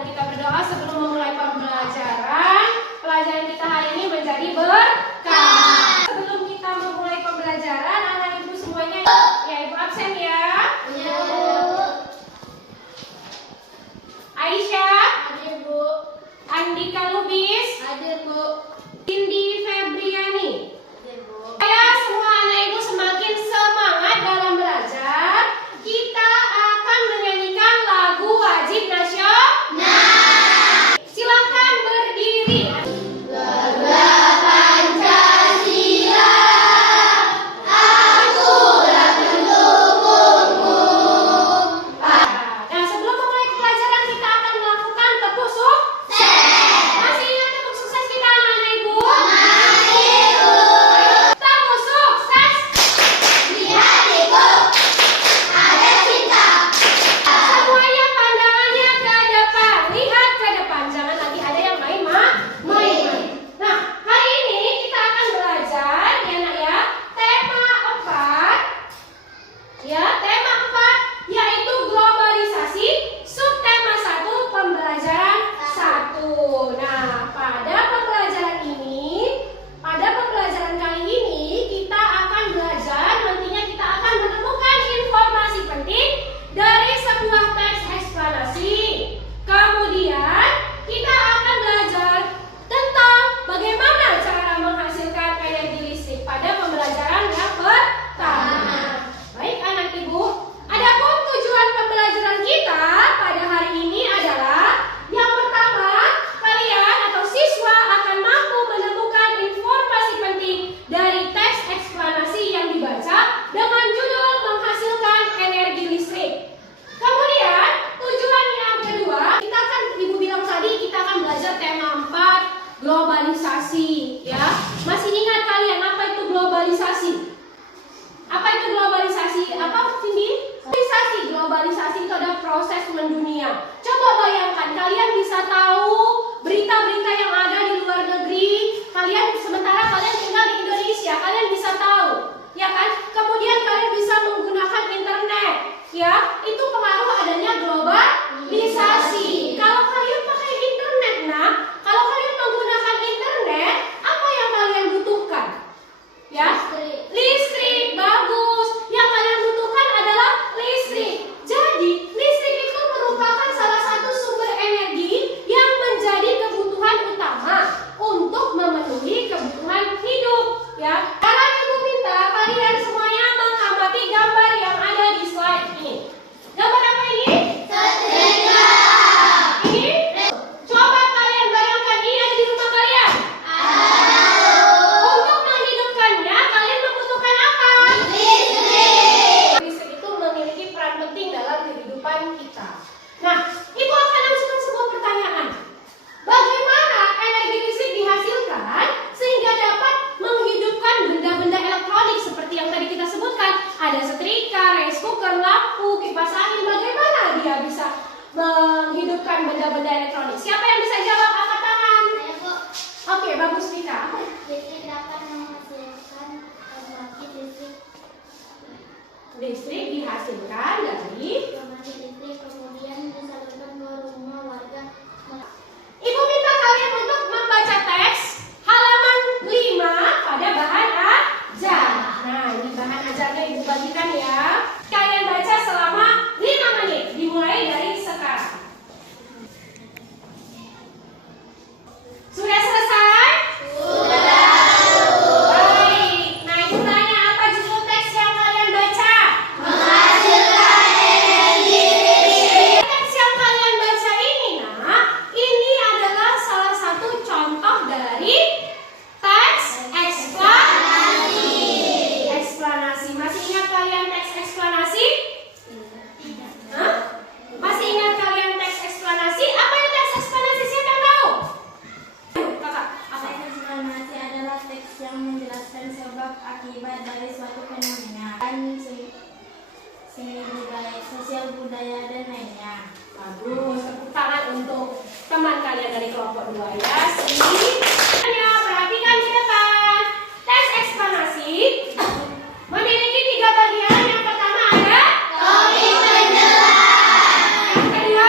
dan kita berdoa sebelum memulai pembelajaran. Pelajaran kita hari ini menjadi berkah. Sebelum kita memulai pembelajaran, anak ibu semuanya, ya ibu absen ya. Ya, Bu. Aisyah, Hadir, Bu. Andika Lubis, Hadir, Bu. Cindy Febriani. Hadir, Bu. Supaya semua anak ibu semakin semangat dalam belajar, kita akan menyanyikan lagu wajib nasional. Silakan berdiri. Nah, sebelum memulai pelajaran kita akan melakukan tepuk sukses. Masih ingat tepuk sukses kita anak-anak ibu? Tepuk sukses. Semuanya pandangannya ke depan. Lihat ke depan, jangan lagi ada yang main. Nah, hari ini kita akan belajar ya nak ya, tema 4. Ya, tema 4 yaitu globalisasi, subtema 1 pembelajaran 1. Nah, pada pembelajaran kali ini kita akan belajar, nantinya kita akan menemukan informasi penting dari sebuah teks eksplanasi. Kemudian kita akan belajar tentang bagaimana cara menghasilkan energi listrik pada pembelajaran yang pertama. Baik anak ibu, adapun tujuan pembelajaran kita pada hari ini adalah yang pertama, kalian atau siswa akan mampu menemukan informasi penting dari teks eksplanasi yang dibaca dengan judul menghasilkan energi listrik. Kemudian tujuan yang kedua, kita akan, ibu bilang tadi kita akan belajar tema 4, globalisasi ya. Masih ingat kalian apa itu globalisasi? Apa itu globalisasi? Apa Cindy? Globalisasi itu adalah proses mendunia. Coba bayangkan kalian bisa tahu berita-berita yang ada di luar negeri. Sementara kalian tinggal di Indonesia, kalian bisa tahu, ya kan? Kemudian kalian bisa menggunakan internet, ya. Itu pengaruh adanya globalisasi. Kalau kalian pakai internet, kalau kalian menggunakan internet, apa yang kalian butuhkan? Ya, listrik, bagus. Yang kalian butuhkan adalah listrik. Jadi, listrik itu merupakan salah satu sumber energi yang menjadi kebutuhan utama untuk memenuhi kebutuhan hidup. Ya, sekarang ibu minta kalian semuanya mengamati gambar yang ada di slide ini. Gambar apa ini? Ini? Coba kalian bayangkan ini ada di rumah kalian. Untuk menghidupkannya, kalian membutuhkan apa? Listrik itu memiliki peran penting dalam kehidupan kita. Nah, ibu akan langsung sebuah pertanyaan. Bagaimana energi listrik dihasilkan sehingga dapat menghidupkan benda-benda elektronik seperti yang tadi kita sebutkan? Ada setrika, rice cooker, lampu, kipas angin. Bagaimana dia bisa menghidupkan benda-benda elektronik? Siapa yang bisa jawab? Angkat tangan. Saya, Bu. Oke, bagus Rika. Listrik dapat menghasilkan pembangkit listrik. Listrik dihasilkan dari Pembangkit listrik kemudian disalurkan ke rumah warga. Ibu minta kalian untuk membaca teks halaman 5 pada bahan ajar. Nah, ini bahan ajarnya ibu bagikan ya. Kalian baca selama 5 menit, dimulai dari sekarang. Sudah selesai? Baik. Nah, ibu tanya apa judul teks yang kalian baca? Teks yang kalian baca ini, ini adalah salah satu contoh dari teks eksplanasi. Masih ingat kalian teks eksplanasi? Hah? Masih ingat kalian teks eksplanasi? Apa itu teks eksplanasi? Siapa yang tahu? Kakak, apa? Teks eksplanasi adalah teks yang menjelaskan sebab akibat dari suatu fenomena dan sosial budaya dan lainnya. Bagus, tepuk tangan untuk teman kalian dari kelompok 2 ya. Perhatikan di depan. Teks eksplanasi memiliki 3 bagian. Yang pertama ada topik penjelas. Yang kedua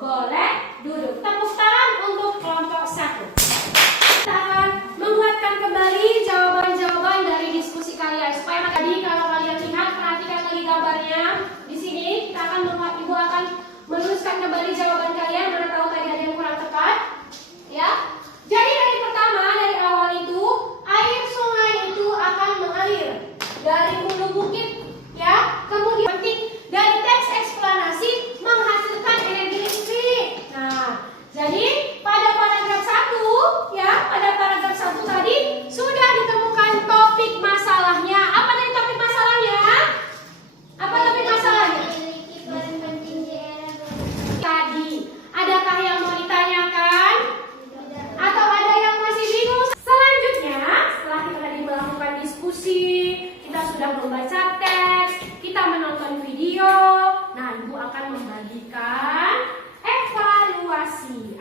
Boleh duduk. Tepuk tangan untuk kelompok 1. Kita akan menguatkan kembali jawaban-jawaban dari diskusi kalian supaya tadi kalau kalian lihat, perhatikan lagi gambarnya. Di sini kita akan Ibu akan menuliskan kembali jawaban kalian. Mana tahu tadi ada yang kurang tepat, ya. Jadi dari pertama, dari awal itu air sungai itu akan mengalir dari hulu bukit, ya. Kemudian penting dari teks eksplanasi menghasilkan energi listrik. Nah, jadi pada paragraf 1, ya, pada paragraf 1 tadi sudah ditemukan topik masalahnya. Apa tadi topik masalahnya? Apa topik masalahnya? Tadi, adakah yang mau ditanyakan? Atau ada yang masih bingung? Selanjutnya, setelah kita tadi melakukan diskusi, kita sudah membaca teks, kita menonton video. Nah, Ibu akan membagikan evaluasi.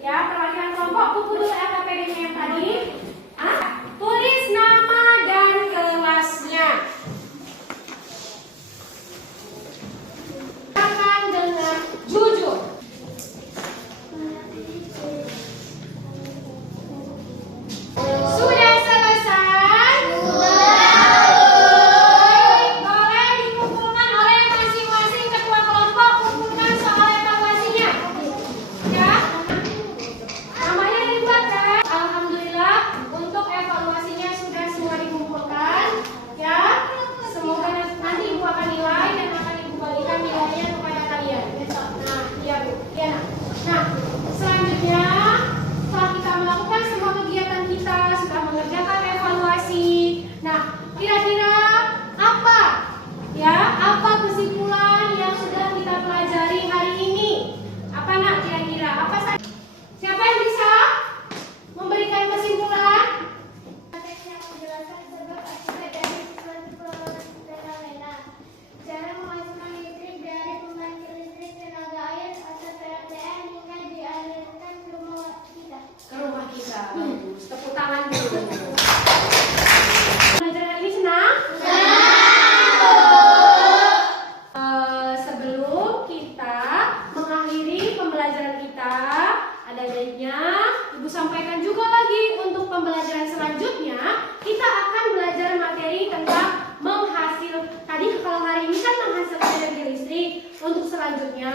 Ya, perhatikan kelompok, buku dulu LKPD-nya yang tadi. Tulis nama dan kelasnya. Akan dengan jujur. Sudah selesai? Boleh dikumpulkan oleh masing-masing ketua kelompok, kumpulkan soal evaluasinya. Ya? Namanya dibuat kan? Alhamdulillah untuk evaluasinya sudah semua dikumpulkan. Ya? Semoga nanti Ibu akan nilai dan akan Ibu bagikan nilainya kepada kalian besok. Nah, iya Bu. Ya. Nah, selanjutnya setelah kita melakukan semua kegiatan kita, sudah mengerjakan evaluasi. Nah, kira-kira apa? Ya, apa kesimpulan yang sudah kita pelajari hari ini? Apa nak kira-kira? Apa saja? Siapa yang bisa memberikan kesimpulan? Teks yang menjelaskan sebab akibat dari suatu fenomena. Cara menghasilkan listrik dari pembangkit listrik tenaga air atau PLTN hingga dialirkan ke rumah kita. Ke rumah kita. Bagus. Tepuk tangan dulu. Pelajaran ini senang? Sebelum kita mengakhiri pembelajaran kita, ada baiknya Ibu sampaikan juga lagi untuk pembelajaran selanjutnya kita akan belajar materi tentang menghasil. Tadi kalau hari ini kan menghasilkan energi listrik, untuk selanjutnya